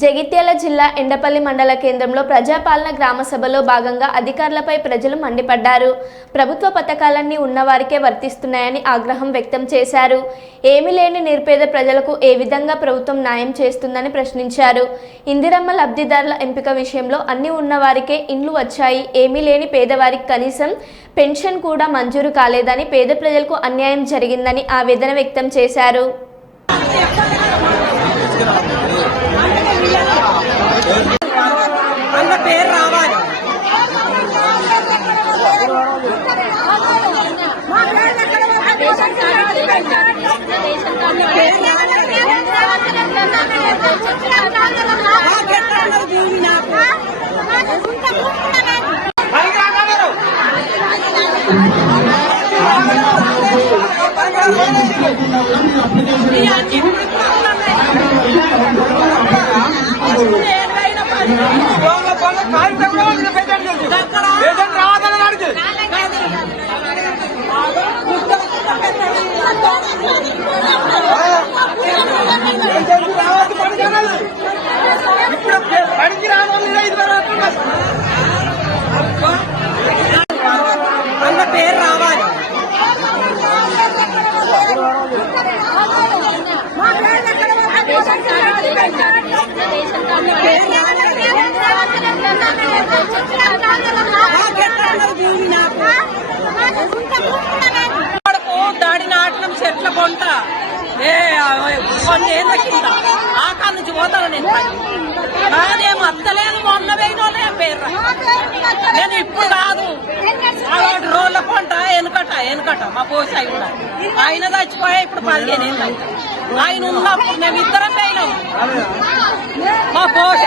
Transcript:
జగిత్యాల జిల్లా ఎండపల్లి మండల కేంద్రంలో ప్రజాపాలన గ్రామ సభలో భాగంగా అధికారులపై ప్రజలు మండిపడ్డారు. ప్రభుత్వ పథకాలన్నీ ఉన్నవారికే వర్తిస్తున్నాయని ఆగ్రహం వ్యక్తం చేశారు. ఏమీ లేని నిరుపేద ప్రజలకు ఏ విధంగా ప్రభుత్వం న్యాయం చేస్తుందని ప్రశ్నించారు. ఇందిరమ్మ లబ్ధిదారుల ఎంపిక విషయంలో అన్ని ఉన్నవారికే ఇండ్లు వచ్చాయి, ఏమీ లేని పేదవారికి కనీసం పెన్షన్ కూడా మంజూరు కాలేదని, పేద ప్రజలకు అన్యాయం జరిగిందని ఆవేదన వ్యక్తం చేశారు. పేరు రావాలి. పేరు రావాలి. దాడి నాటడం చెట్ల కొంట కొన్ని ఏళ్ళ కింద ఆకా నుంచి పోతాను నేను. నాదేమో అత్తలేదు, మొన్న వేయనోనే పేరు. నేను ఇప్పుడు కాదు, రోడ్ల కొంట వెనుకట మా పోసి అయినా ఆయన చచ్చిపోయా ఇప్పుడు 15 ఏళ్ళు. ఆయన ఉన్నప్పుడు మేము ఇద్దరం పోయినాం. మా పోసి